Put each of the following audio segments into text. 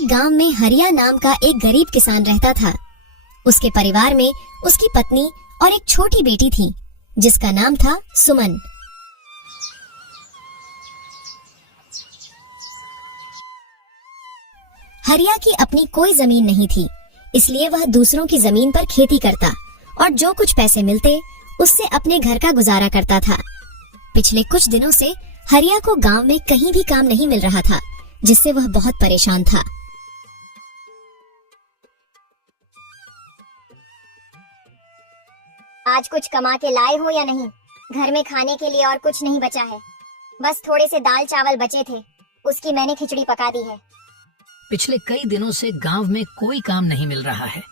एक गांव में हरिया नाम का एक गरीब किसान रहता था। उसके परिवार में उसकी पत्नी और एक छोटी बेटी थी जिसका नाम था सुमन। हरिया की अपनी कोई जमीन नहीं थी, इसलिए वह दूसरों की जमीन पर खेती करता और जो कुछ पैसे मिलते उससे अपने घर का गुजारा करता था। पिछले कुछ दिनों से हरिया को गांव में कहीं भी काम नहीं मिल रहा था, जिससे वह बहुत परेशान था। आज कुछ कमा के लाए हो या नहीं? घर में खाने के लिए और कुछ नहीं बचा है, बस थोड़े से दाल चावल बचे थे, उसकी मैंने खिचड़ी पका दी है। पिछले कई दिनों से गांव में कोई काम नहीं मिल रहा है।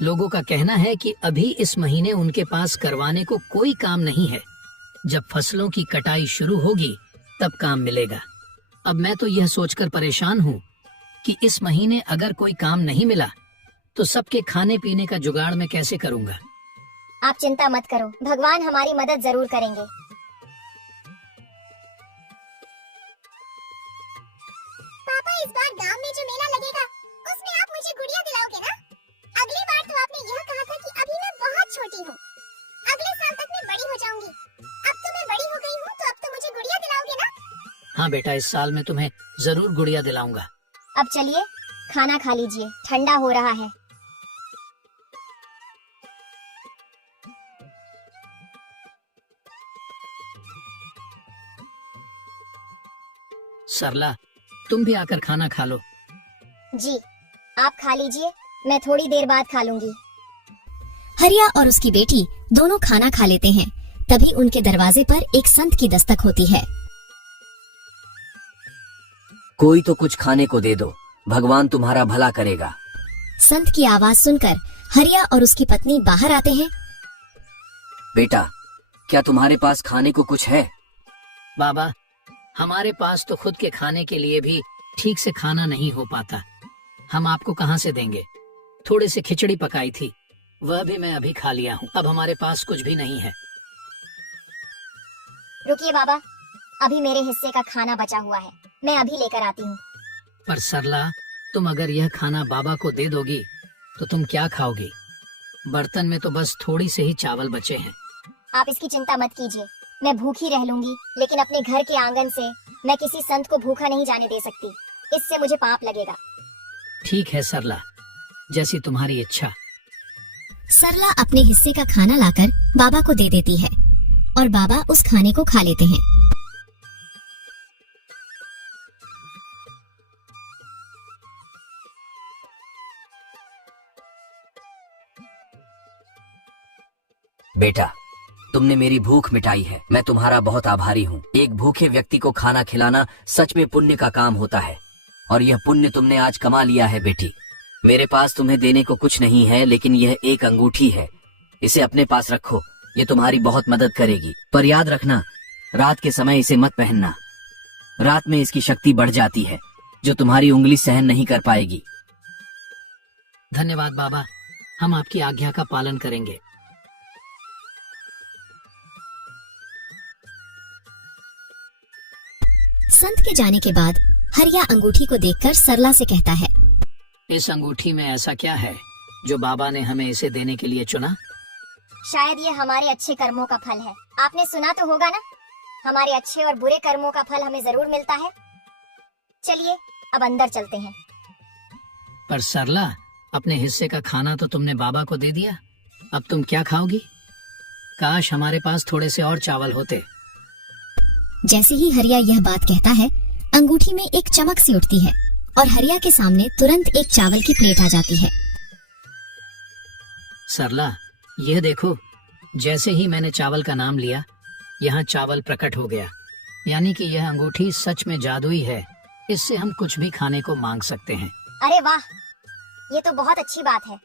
लोगों का कहना है कि अभी इस महीने उनके पास करवाने को कोई काम नहीं है। जब फसलों की कटाई शुरू होगी तब काम मिलेगा। अब मैं तो यह सोचकर परेशान हूँ कि इस महीने अगर कोई काम नहीं मिला तो सबके खाने पीने का जुगाड़ मैं कैसे करूँगा। आप चिंता मत करो, भगवान हमारी मदद जरूर करेंगे। पापा, इस बार गांव में जो मेला लगेगा उसमें आप मुझे गुड़िया दिलाओगे ना? अगली बार तो आपने यह कहा था कि अभी मैं बहुत छोटी हूँ, अगले साल तक मैं बड़ी हो जाऊंगी। अब तो मैं बड़ी हो गई हूँ, तो अब तो मुझे गुड़िया दिलाओगे ना? हाँ बेटा, इस साल मैं तुम्हें जरूर गुड़िया दिलाऊंगा। अब चलिए खाना खा लीजिए, ठंडा हो रहा है। सरला, तुम भी आकर खाना खा लो। जी, आप खा लीजिए, मैं थोड़ी देर बाद खा लूंगी। हरिया और उसकी बेटी दोनों खाना खा लेते हैं। तभी उनके दरवाजे पर एक संत की दस्तक होती है। कोई तो कुछ खाने को दे दो, भगवान तुम्हारा भला करेगा। संत की आवाज सुनकर हरिया और उसकी पत्नी बाहर आते हैं। बेटा, क्या तुम्हारे पास खाने को कुछ है? बाबा, हमारे पास तो खुद के खाने के लिए भी ठीक से खाना नहीं हो पाता। हम आपको कहाँ से देंगे? थोड़े से खिचड़ी पकाई थी, वह भी मैं अभी खा लिया हूँ। अब हमारे पास कुछ भी नहीं है। रुकिए बाबा, अभी मेरे हिस्से का खाना बचा हुआ है, मैं अभी लेकर आती हूँ। पर सरला, तुम अगर यह खाना बाबा को दे दोगी तो तुम क्या खाओगी? बर्तन में तो बस थोड़ी से ही चावल बचे हैं। आप इसकी चिंता मत कीजिए, मैं भूखी रह लूंगी, लेकिन अपने घर के आंगन से मैं किसी संत को भूखा नहीं जाने दे सकती, इससे मुझे पाप लगेगा। ठीक है सरला, जैसी तुम्हारी इच्छा। सरला अपने हिस्से का खाना लाकर बाबा को दे देती है और बाबा उस खाने को खा लेते हैं। बेटा, तुमने मेरी भूख मिटाई है, मैं तुम्हारा बहुत आभारी हूँ। एक भूखे व्यक्ति को खाना खिलाना सच में पुण्य का काम होता है, और यह पुण्य तुमने आज कमा लिया है बेटी। मेरे पास तुम्हें देने को कुछ नहीं है, लेकिन यह एक अंगूठी है, इसे अपने पास रखो, ये तुम्हारी बहुत मदद करेगी। पर याद रखना, रात के समय इसे मत पहनना, रात में इसकी शक्ति बढ़ जाती है जो तुम्हारी उंगली सहन नहीं कर पाएगी। धन्यवाद बाबा, हम आपकी आज्ञा का पालन करेंगे। संत के जाने के बाद हरिया अंगूठी को देखकर सरला से कहता है, इस अंगूठी में ऐसा क्या है जो बाबा ने हमें इसे देने के लिए चुना? शायद ये हमारे अच्छे कर्मों का फल है। आपने सुना तो होगा ना, हमारे अच्छे और बुरे कर्मों का फल हमें जरूर मिलता है। चलिए अब अंदर चलते हैं। पर सरला, अपने हिस्से का खाना तो तुमने बाबा को दे दिया, अब तुम क्या खाओगी? काश हमारे पास थोड़े से और चावल होते। जैसे ही हरिया यह बात कहता है, अंगूठी में एक चमक सी उठती है और हरिया के सामने तुरंत एक चावल की प्लेट आ जाती है। सरला, यह देखो, जैसे ही मैंने चावल का नाम लिया, यहाँ चावल प्रकट हो गया। यानी कि यह अंगूठी सच में जादुई है, इससे हम कुछ भी खाने को मांग सकते हैं। अरे वाह, ये तो बहुत अच्छी बात है।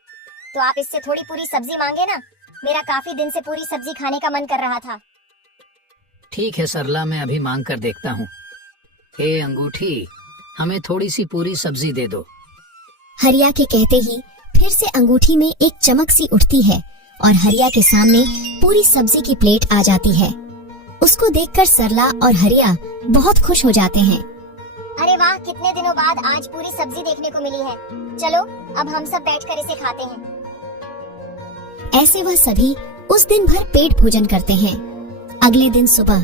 तो आप इससे थोड़ी पूरी सब्जी मांगे ना, मेरा काफी दिन से पूरी सब्जी खाने का मन कर रहा था। ठीक है सरला, मैं अभी मांग कर देखता हूँ। हे अंगूठी, हमें थोड़ी सी पूरी सब्जी दे दो। हरिया के कहते ही फिर से अंगूठी में एक चमक सी उठती है और हरिया के सामने पूरी सब्जी की प्लेट आ जाती है। उसको देखकर सरला और हरिया बहुत खुश हो जाते हैं। अरे वाह, कितने दिनों बाद आज पूरी सब्जी देखने को मिली है। चलो अब हम सब बैठकर इसे खाते हैं। ऐसे वह सभी उस दिन भर पेट भोजन करते हैं। अगले दिन सुबह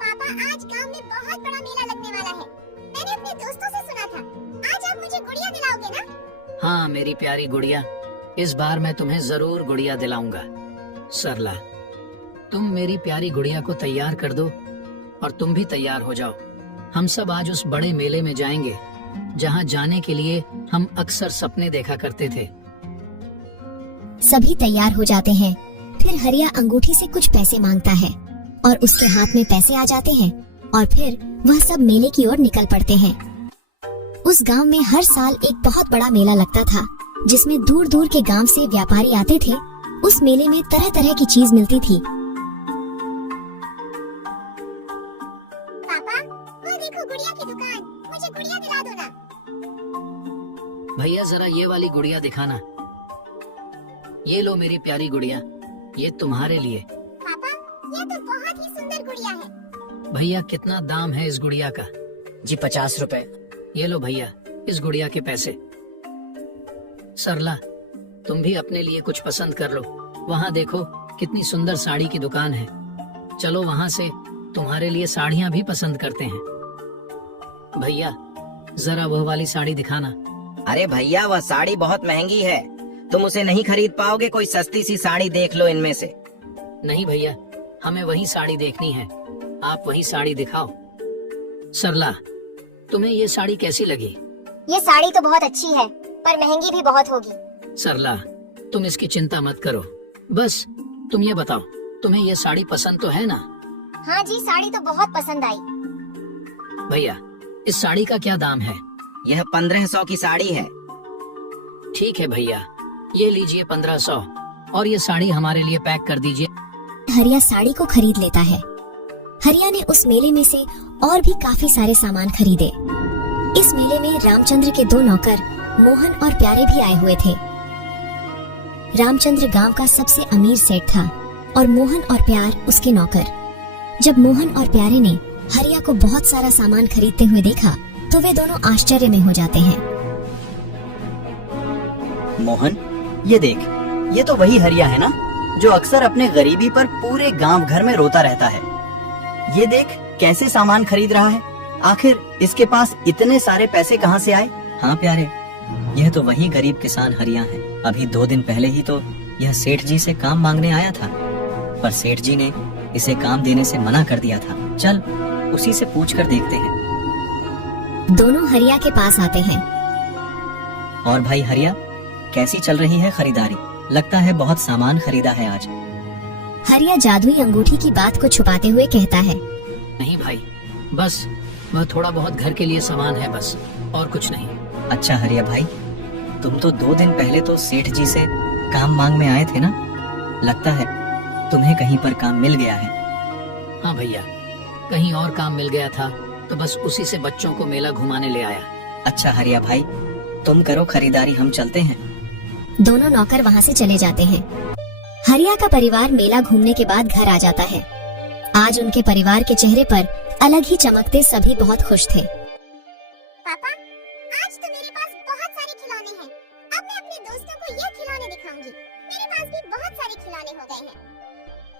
पापा, आज गांव में बहुत बड़ा मेला लगने वाला है। मैंने अपने दोस्तों से सुना था। आज आप मुझे गुड़िया दिलाओगे ना? हाँ मेरी प्यारी गुड़िया, इस बार मैं तुम्हें जरूर गुड़िया दिलाऊंगा। सरला, तुम मेरी प्यारी गुड़िया को तैयार कर दो और तुम भी तैयार हो जाओ। हम सब आज उस बड़े मेले में जाएंगे जहाँ जाने के लिए हम अक्सर सपने देखा करते थे। सभी तैयार हो जाते हैं। फिर हरिया अंगूठी से कुछ पैसे मांगता है और उसके हाथ में पैसे आ जाते हैं और फिर वह सब मेले की ओर निकल पड़ते हैं। उस गांव में हर साल एक बहुत बड़ा मेला लगता था जिसमें दूर दूर के गांव से व्यापारी आते थे। उस मेले में तरह तरह की चीज मिलती थी। पापा, वो देखो गुड़िया की दुकान। मुझे गुड़िया दिला दो ना। भैया जरा ये वाली गुड़िया दिखाना। ये लो मेरी प्यारी गुड़िया, ये तुम्हारे लिए। पापा, ये तो बहुत ही सुंदर गुड़िया है। भैया कितना दाम है इस गुड़िया का? जी 50 रुपए। ये लो भैया इस गुड़िया के पैसे। सरला, तुम भी अपने लिए कुछ पसंद कर लो। वहाँ देखो कितनी सुंदर साड़ी की दुकान है। चलो वहाँ से तुम्हारे लिए साड़ियाँ भी पसंद करते हैं। भैया जरा वह वाली साड़ी दिखाना। अरे भैया, वह साड़ी बहुत महंगी है, तुम उसे नहीं खरीद पाओगे। कोई सस्ती सी साड़ी देख लो इनमें से। नहीं भैया, हमें वही साड़ी देखनी है, आप वही साड़ी दिखाओ। सरला, तुम्हें ये साड़ी कैसी लगी? ये साड़ी तो बहुत अच्छी है, पर महंगी भी बहुत होगी। सरला, तुम इसकी चिंता मत करो। बस तुम ये बताओ, तुम्हें ये साड़ी पसंद तो है ना? हाँ जी, साड़ी तो बहुत पसंद आई। भैया इस साड़ी का क्या दाम है? यह 1500 की साड़ी है। ठीक है भैया, ये लीजिए 1500 और ये साड़ी हमारे लिए पैक कर दीजिए। हरिया साड़ी को खरीद लेता है। हरिया ने उस मेले में से और भी काफी सारे सामान खरीदे। इस मेले में रामचंद्र के 2 नौकर मोहन और प्यारे भी आए हुए थे। रामचंद्र गांव का सबसे अमीर सेठ था और मोहन और प्यार उसके नौकर। जब मोहन और प्यारे ने हरिया को बहुत सारा सामान खरीदते हुए देखा तो वे दोनों आश्चर्य में हो जाते हैं। मोहन, ये देख, ये तो वही हरिया है ना जो अक्सर अपने गरीबी पर पूरे गांव भर में रोता रहता है। ये देख कैसे सामान खरीद रहा है। आखिर इसके पास इतने सारे पैसे कहाँ से आए? हाँ प्यारे, यह तो वही गरीब किसान हरिया है। अभी 2 दिन पहले ही तो यह सेठ जी से काम मांगने आया था, पर सेठ जी ने इसे काम देने से मना कर दिया था। चल उसी से पूछ कर देखते हैं। दोनों हरिया के पास आते हैं। और भाई हरिया, कैसी चल रही है खरीदारी? लगता है बहुत सामान खरीदा है आज। हरिया जादुई अंगूठी की बात को छुपाते हुए कहता है। नहीं भाई, बस वह थोड़ा बहुत घर के लिए सामान है, बस और कुछ नहीं। अच्छा हरिया भाई, तुम तो 2 दिन पहले तो सेठ जी से काम मांग में आए थे ना? लगता है तुम्हें कहीं पर काम मिल गया है। हाँ भैया, कहीं और काम मिल गया था तो बस उसी से बच्चों को मेला घुमाने ले आया। अच्छा हरिया भाई, तुम करो खरीदारी, हम चलते हैं। दोनों नौकर वहाँ से चले जाते हैं। हरिया का परिवार मेला घूमने के बाद घर आ जाता है। आज उनके परिवार के चेहरे पर अलग ही चमकते सभी बहुत खुश थे। पापा, आज तो मेरे पास बहुत सारे खिलौने हैं। अब मैं अपने दोस्तों को ये खिलौने दिखाऊंगी। मेरे पास भी बहुत सारे खिलौने हो गए हैं।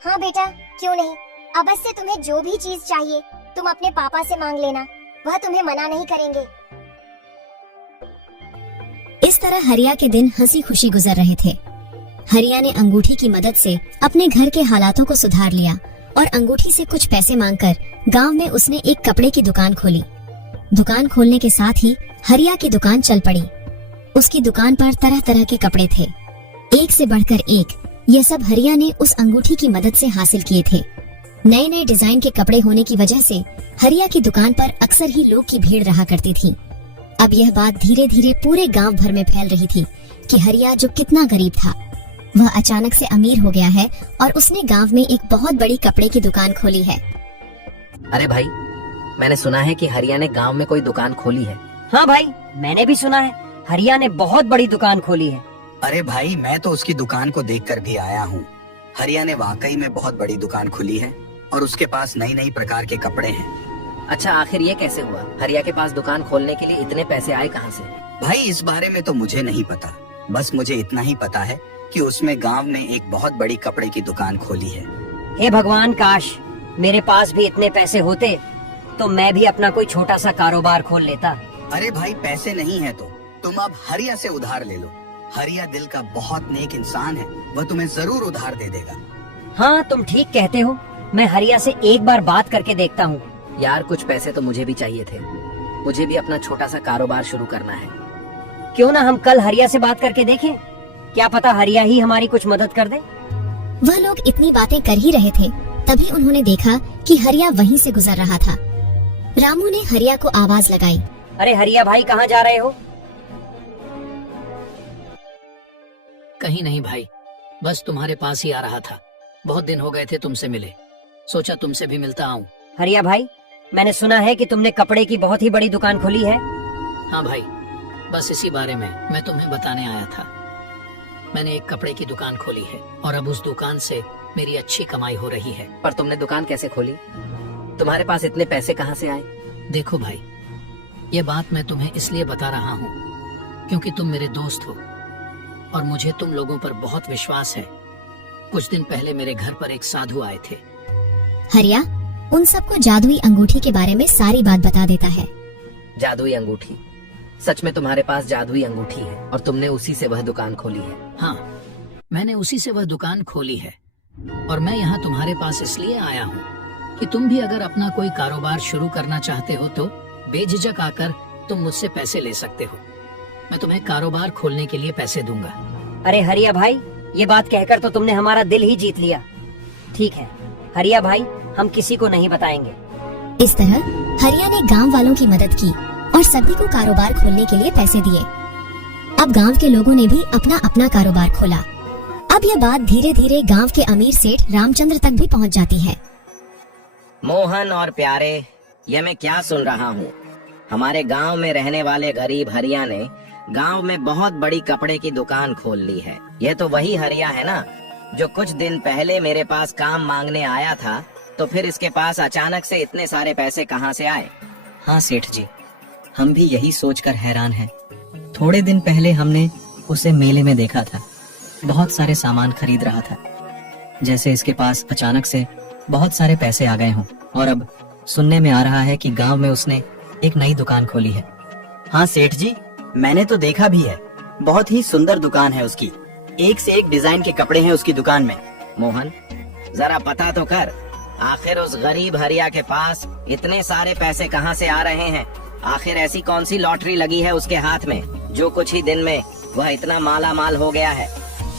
हाँ बेटा, क्यों नहीं। अब से तुम्हें जो भी चीज चाहिए तुम अपने पापा से मांग लेना, वह तुम्हें मना नहीं करेंगे। इस तरह हरिया के दिन हंसी खुशी गुजर रहे थे। हरिया ने अंगूठी की मदद से अपने घर के हालातों को सुधार लिया और अंगूठी से कुछ पैसे मांगकर गांव में उसने एक कपड़े की दुकान खोली। दुकान खोलने के साथ ही हरिया की दुकान चल पड़ी। उसकी दुकान पर तरह तरह के कपड़े थे, एक से बढ़कर एक। ये सब हरिया ने उस अंगूठी की मदद से हासिल किए थे। नए नए डिजाइन के कपड़े होने की वजह से हरिया की दुकान पर अक्सर ही लोग की भीड़ रहा करती थी। अब यह बात धीरे धीरे पूरे गांव भर में फैल रही थी कि हरिया जो कितना गरीब था वह अचानक से अमीर हो गया है और उसने गांव में एक बहुत बड़ी कपड़े की दुकान खोली है। अरे भाई, मैंने सुना है कि हरिया ने गांव में कोई दुकान खोली है। हाँ भाई, मैंने भी सुना है हरिया ने बहुत बड़ी दुकान खोली है। अरे भाई, मैं तो उसकी दुकान को देखकर भी आया हूँ। हरिया ने वाकई में बहुत बड़ी दुकान खुली है और उसके पास नई नई प्रकार के कपड़े हैं। अच्छा, आखिर ये कैसे हुआ? हरिया के पास दुकान खोलने के लिए इतने पैसे आए कहाँ से? भाई इस बारे में तो मुझे नहीं पता, बस मुझे इतना ही पता है कि उसमें गांव में एक बहुत बड़ी कपड़े की दुकान खोली है। हे भगवान, काश मेरे पास भी इतने पैसे होते तो मैं भी अपना कोई छोटा सा कारोबार खोल लेता। अरे भाई पैसे नहीं है तो तुम अब हरिया से उधार ले लो। हरिया दिल का बहुत नेक इंसान है, वह तुम्हें जरूर उधार दे देगा। हाँ, तुम ठीक कहते हो। मैं हरिया से एक बार बात करके देखता हूँ। यार कुछ पैसे तो मुझे भी चाहिए थे, मुझे भी अपना छोटा सा कारोबार शुरू करना है। क्यों ना हम कल हरिया से बात करके देखें, क्या पता हरिया ही हमारी कुछ मदद कर दे। वह लोग इतनी बातें कर ही रहे थे, तभी उन्होंने देखा कि हरिया वहीं से गुजर रहा था। रामू ने हरिया को आवाज लगाई। अरे हरिया भाई, कहाँ जा रहे हो? कहीं नहीं भाई, बस तुम्हारे पास ही आ रहा था। बहुत दिन हो गए थे तुमसे मिले, सोचा तुमसे भी मिलता आऊं। हरिया भाई, मैंने सुना है कि तुमने कपड़े की बहुत ही बड़ी दुकान खोली है। हाँ भाई, बस इसी बारे में मैं तुम्हें बताने आया था। मैंने एक कपड़े की दुकान खोली है और अब उस दुकान से मेरी अच्छी कमाई हो रही है। पर तुमने दुकान कैसे खोली? तुम्हारे पास इतने पैसे कहाँ से आए? देखो भाई, ये बात मैं तुम्हें इसलिए बता रहा हूँ क्योंकि तुम मेरे दोस्त हो और मुझे तुम लोगों पर बहुत विश्वास है। कुछ दिन पहले मेरे घर पर एक साधु आए थे। हरिया उन सबको जादुई अंगूठी के बारे में सारी बात बता देता है। जादुई अंगूठी? सच में तुम्हारे पास जादुई अंगूठी है और तुमने उसी से वह दुकान खोली है? हाँ, मैंने उसी से वह दुकान खोली है और मैं यहाँ तुम्हारे पास इसलिए आया हूँ कि तुम भी अगर अपना कोई कारोबार शुरू करना चाहते हो तो बेझिझक आकर तुम मुझसे पैसे ले सकते हो। मैं तुम्हें कारोबार खोलने के लिए पैसे दूंगा। अरे हरिया भाई, ये बात कहकर तो तुमने हमारा दिल ही जीत लिया। ठीक है हरिया भाई, हम किसी को नहीं बताएंगे। इस तरह हरिया ने गांव वालों की मदद की और सभी को कारोबार खोलने के लिए पैसे दिए। अब गांव के लोगों ने भी अपना अपना कारोबार खोला। अब यह बात धीरे धीरे गांव के अमीर सेठ रामचंद्र तक भी पहुंच जाती है। मोहन और प्यारे, यह मैं क्या सुन रहा हूँ? हमारे गांव में रहने वाले गरीब हरिया ने गांव में बहुत बड़ी कपड़े की दुकान खोल ली है। यह तो वही हरिया है ना जो कुछ दिन पहले मेरे पास काम मांगने आया था, तो फिर इसके पास अचानक से इतने सारे पैसे कहाँ से आए? हाँ सेठ जी, हम भी यही सोचकर हैरान हैं। थोड़े दिन पहले हमने उसे मेले में देखा था, बहुत सारे सामान खरीद रहा था, जैसे इसके पास अचानक से बहुत सारे पैसे आ गए हों। और अब सुनने में आ रहा है कि गांव में उसने एक नई दुकान खोली है। हाँ सेठ जी, मैंने तो देखा भी है, बहुत ही सुंदर दुकान है उसकी। एक से एक डिजाइन के कपड़े हैं उसकी दुकान में। मोहन, जरा पता तो कर, आखिर उस गरीब हरिया के पास इतने सारे पैसे कहाँ से आ रहे हैं? आखिर ऐसी कौन सी लॉटरी लगी है उसके हाथ में जो कुछ ही दिन में वह इतना माला माल हो गया है?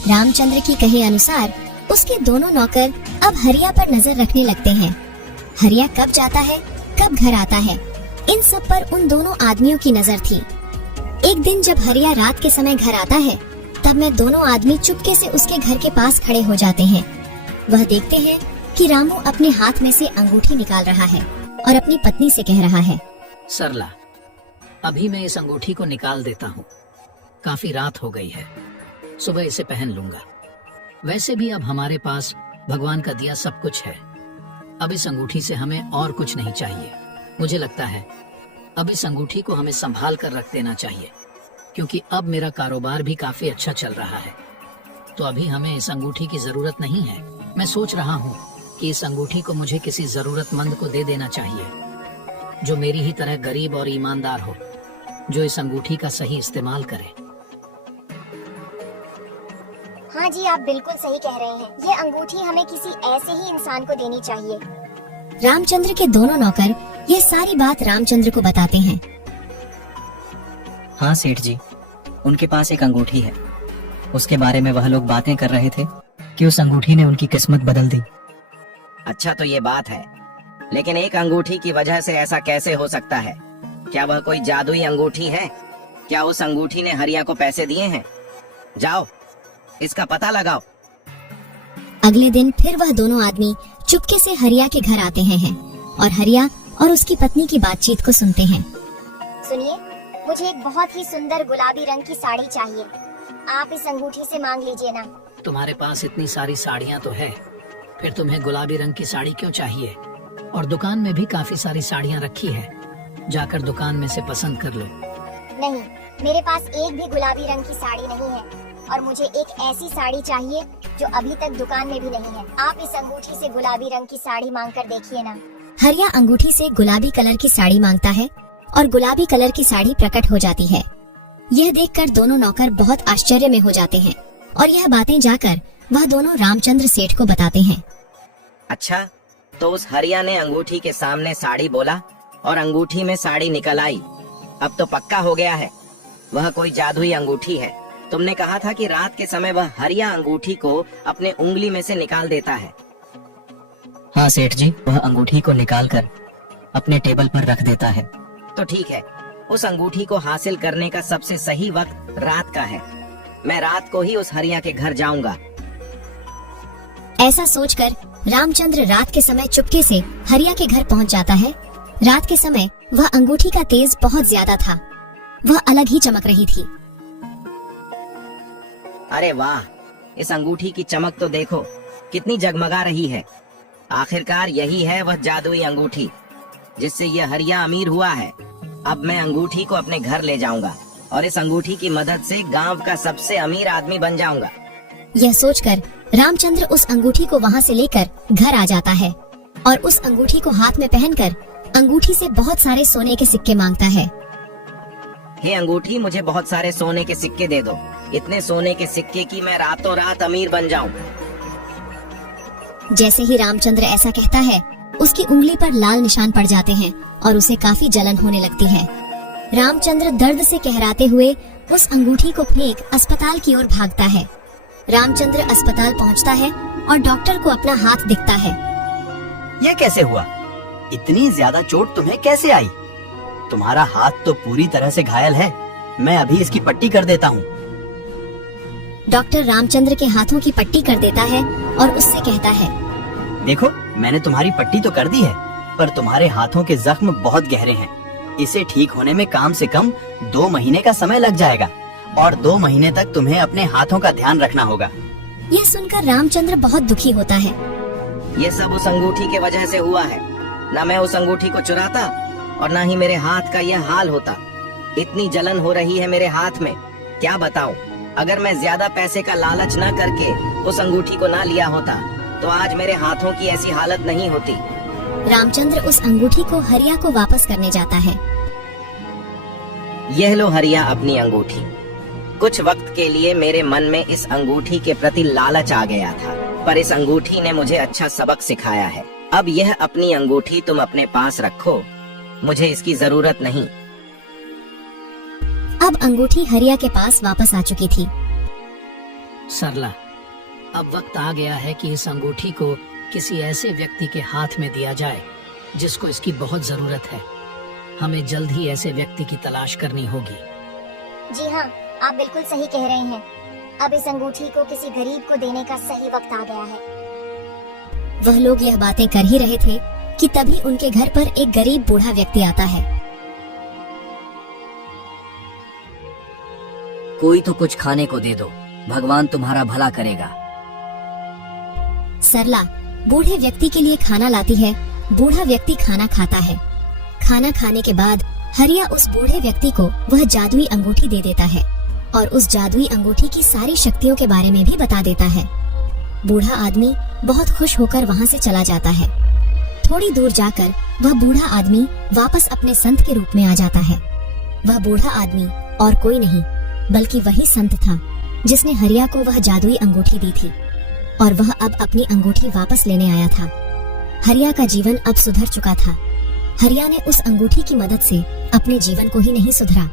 रामचंद्र की कहे अनुसार उसके दोनों नौकर अब हरिया पर नजर रखने लगते हैं। हरिया कब जाता है, कब घर आता है, इन सब पर उन दोनों आदमियों की नजर थी। एक दिन जब हरिया रात के समय घर आता है, तब में दोनों आदमी चुपके से उसके घर के पास खड़े हो जाते हैं। वह देखते हैं कि रामू अपने हाथ में से अंगूठी निकाल रहा है और अपनी पत्नी से कह रहा है, सरला, अभी मैं इस अंगूठी को निकाल देता हूँ। काफी रात हो गई है, सुबह इसे पहन लूंगा। वैसे भी अब हमारे पास भगवान का दिया सब कुछ है। अब इस अंगूठी से हमें और कुछ नहीं चाहिए। मुझे लगता है अब इस अंगूठी को हमें संभाल कर रख देना चाहिए, क्योंकि अब मेरा कारोबार भी काफी अच्छा चल रहा है। तो अभी हमें इस अंगूठी की जरूरत नहीं है। मैं सोच रहा हूँ कि इस अंगूठी को मुझे किसी जरूरतमंद को दे देना चाहिए, जो मेरी ही तरह गरीब और ईमानदार हो, जो इस अंगूठी का सही इस्तेमाल करे। हाँ जी, आप बिल्कुल सही कह रहे हैं। ये अंगूठी हमें किसी ऐसे ही इंसान को देनी चाहिए। रामचंद्र के दोनों नौकर ये सारी बात रामचंद्र को बताते हैं। हाँ सेठ जी, उनके पास एक अंगूठी है, उसके बारे में वह लोग बातें कर रहे थे कि उस अंगूठी ने उनकी किस्मत बदल दी। अच्छा तो ये बात है, लेकिन एक अंगूठी की वजह से ऐसा कैसे हो सकता है? क्या वह कोई जादुई अंगूठी है? क्या उस अंगूठी ने हरिया को पैसे दिए हैं? जाओ इसका पता लगाओ। अगले दिन फिर वह दोनों आदमी चुपके से हरिया के घर आते हैं और हरिया और उसकी पत्नी की बातचीत को सुनते हैं। सुनिए, मुझे एक बहुत ही सुंदर गुलाबी रंग की साड़ी चाहिए। आप इस अंगूठी से मांग लीजिए ना। तुम्हारे पास इतनी सारी साड़ियाँ तो है, फिर तुम्हें गुलाबी रंग की साड़ी क्यों चाहिए? और दुकान में भी काफी सारी साड़ियाँ रखी है। जाकर दुकान में से पसंद कर लो। नहीं, मेरे पास एक भी गुलाबी रंग की साड़ी नहीं है और मुझे एक ऐसी साड़ी चाहिए जो अभी तक दुकान में भी नहीं है। आप इस अंगूठी से गुलाबी रंग की साड़ी मांग कर देखिए ना। हरिया अंगूठी से गुलाबी कलर की साड़ी मांगता है और गुलाबी कलर की साड़ी प्रकट हो जाती है। यह देखकर दोनों नौकर बहुत आश्चर्य में हो जाते हैं और यह बातें जाकर वह दोनों रामचंद्र सेठ को बताते हैं। अच्छा, तो उस हरिया ने अंगूठी के सामने साड़ी बोला और अंगूठी में साड़ी निकल आई। अब तो पक्का हो गया है, वह कोई जादुई अंगूठी है। तुमने कहा था कि रात के समय वह हरिया अंगूठी को अपने उंगली में से निकाल देता है। हाँ सेठ जी, वह अंगूठी को निकालकर अपने टेबल पर रख देता है। तो ठीक है, उस अंगूठी को हासिल करने का सबसे सही वक्त रात का है। मैं रात को ही उस हरिया के घर जाऊंगा। ऐसा सोचकर रामचंद्र रात के समय चुपके से हरिया के घर पहुंच जाता है। रात के समय वह अंगूठी का तेज बहुत ज्यादा था, वह अलग ही चमक रही थी। अरे वाह, इस अंगूठी की चमक तो देखो, कितनी जगमगा रही है। आखिरकार यही है वह जादुई अंगूठी जिससे यह हरिया अमीर हुआ है। अब मैं अंगूठी को अपने घर ले जाऊंगा और इस अंगूठी की मदद से गांव का सबसे अमीर आदमी बन जाऊंगा। यह सोचकर रामचंद्र उस अंगूठी को वहां से लेकर घर आ जाता है और उस अंगूठी को हाथ में पहनकर अंगूठी से बहुत सारे सोने के सिक्के मांगता है। हे अंगूठी, मुझे बहुत सारे सोने के सिक्के दे दो, इतने सोने के सिक्के कि मैं रातों रात अमीर बन जाऊं। जैसे ही रामचंद्र ऐसा कहता है, उसकी उंगली पर लाल निशान पड़ जाते हैं और उसे काफी जलन होने लगती है। रामचंद्र दर्द से कहराते हुए उस अंगूठी को फेंक अस्पताल की ओर भागता है। रामचंद्र अस्पताल पहुंचता है और डॉक्टर को अपना हाथ दिखता है। यह कैसे हुआ? इतनी ज्यादा चोट तुम्हें कैसे आई? तुम्हारा हाथ तो पूरी तरह से घायल है। मैं अभी इसकी पट्टी कर देता हूँ। डॉक्टर रामचंद्र के हाथों की पट्टी कर देता है और उससे कहता है, देखो, मैंने तुम्हारी पट्टी तो कर दी है, पर तुम्हारे हाथों के जख्म बहुत गहरे हैं। इसे ठीक होने में कम से कम 2 महीने का समय लग जाएगा और 2 महीने तक तुम्हें अपने हाथों का ध्यान रखना होगा। यह सुनकर रामचंद्र बहुत दुखी होता है। ये सब उस अंगूठी के वजह से हुआ है। न मैं उस अंगूठी को चुराता और न ही मेरे हाथ का यह हाल होता। इतनी जलन हो रही है मेरे हाथ में, क्या बताऊं। अगर मैं ज्यादा पैसे का लालच न करके उस अंगूठी को ना लिया होता तो आज मेरे हाथों की ऐसी हालत नहीं होती। रामचंद्र उस अंगूठी को हरिया को वापस करने जाता है। यह लो हरिया अपनी अंगूठी। कुछ वक्त के लिए मेरे मन में इस अंगूठी के प्रति लालच आ गया था, पर इस अंगूठी ने मुझे अच्छा सबक सिखाया है। अब यह अपनी अंगूठी तुम अपने पास रखो, मुझे इसकी जरूरत नहीं। अब अंगूठी हरिया के पास वापस आ चुकी थी। सरला, अब वक्त आ गया है कि इस अंगूठी को किसी ऐसे व्यक्ति के हाथ में दिया जाए जिसको इसकी बहुत जरूरत है। हमें जल्द ही ऐसे व्यक्ति की तलाश करनी होगी। जी हाँ, आप बिल्कुल सही कह रहे हैं। अब इस अंगूठी को किसी गरीब को देने का सही वक्त आ गया है। वह लोग यह बातें कर ही रहे थे कि तभी उनके घर पर एक गरीब बूढ़ा व्यक्ति आता है। कोई तो कुछ खाने को दे दो, भगवान तुम्हारा भला करेगा। सरला बूढ़े व्यक्ति के लिए खाना लाती है। बूढ़ा व्यक्ति खाना खाता है। खाना खाने के बाद हरिया उस बूढ़े व्यक्ति को वह जादुई अंगूठी दे देता है और उस जादुई अंगूठी की सारी शक्तियों के बारे में भी बता देता है। बूढ़ा आदमी बहुत खुश होकर वहाँ से चला जाता है। थोड़ी दूर जाकर वह बूढ़ा आदमी वापस अपने संत के रूप में आ जाता है। वह बूढ़ा आदमी और कोई नहीं बल्कि वही संत था जिसने हरिया को वह जादुई अंगूठी दी थी और वह अब अपनी अंगूठी वापस लेने आया था। हरिया का जीवन अब सुधर चुका था। हरिया ने उस अंगूठी की मदद से अपने जीवन को ही नहीं सुधरा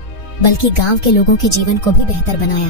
बल्कि गांव के लोगों के जीवन को भी बेहतर बनाया।